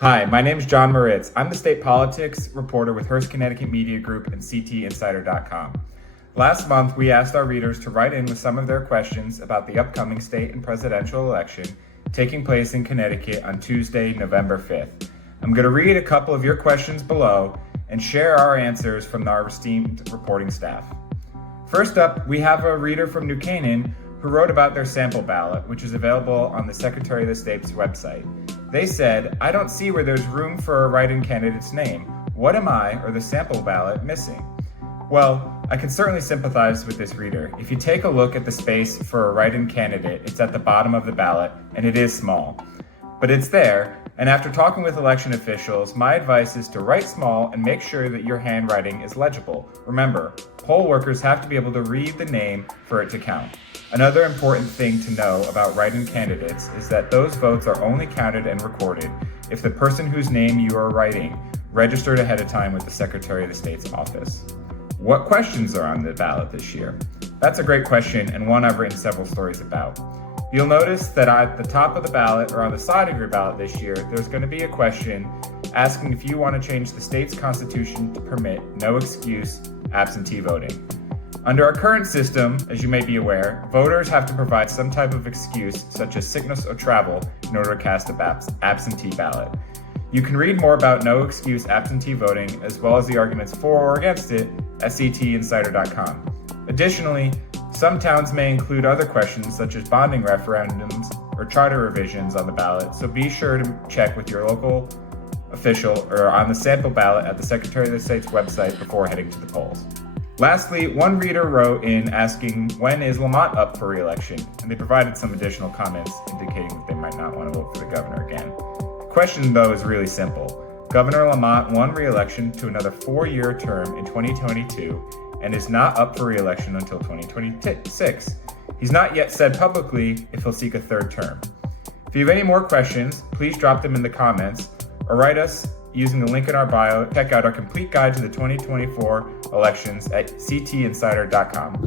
Hi, my name is John Moritz. I'm the state politics reporter with Hearst Connecticut Media Group and CTinsider.com. Last month, we asked our readers to write in with some of their questions about the upcoming state and presidential election taking place in Connecticut on Tuesday, November 5th. I'm going to read a couple of your questions below and share our answers from our esteemed reporting staff. First up, we have a reader from New Canaan who wrote about their sample ballot, which is available on the Secretary of the State's website. They said, "I don't see where there's room for a write-in candidate's name. What am I, or the sample ballot, missing?" Well, I can certainly sympathize with this reader. If you take a look at the space for a write-in candidate, it's at the bottom of the ballot, and it is small. But it's there, and after talking with election officials, my advice is to write small and make sure that your handwriting is legible. Remember, poll workers have to be able to read the name for it to count. Another important thing to know about write-in candidates is that those votes are only counted and recorded if the person whose name you are writing registered ahead of time with the Secretary of the State's office. What questions are on the ballot this year? That's a great question and one I've written several stories about. You'll notice that at the top of the ballot or on the side of your ballot this year, there's going to be a question asking if you want to change the state's constitution to permit no excuse absentee voting. Under our current system, as you may be aware, voters have to provide some type of excuse, such as sickness or travel, in order to cast an absentee ballot. You can read more about no excuse absentee voting, as well as the arguments for or against it, at CTinsider.com. Additionally, some towns may include other questions, such as bonding referendums or charter revisions on the ballot, so be sure to check with your local official or on the sample ballot at the Secretary of the State's website before heading to the polls. Lastly, one reader wrote in asking, when is Lamont up for re-election? And they provided some additional comments indicating that they might not want to vote for the governor again. The question, though, is really simple. Governor Lamont won re-election to another 4-year term in 2022 and is not up for re-election until 2026. He's not yet said publicly if he'll seek a third term. If you have any more questions, please drop them in the comments or write us using the link in our bio. Check out our complete guide to the 2024 elections at CTinsider.com.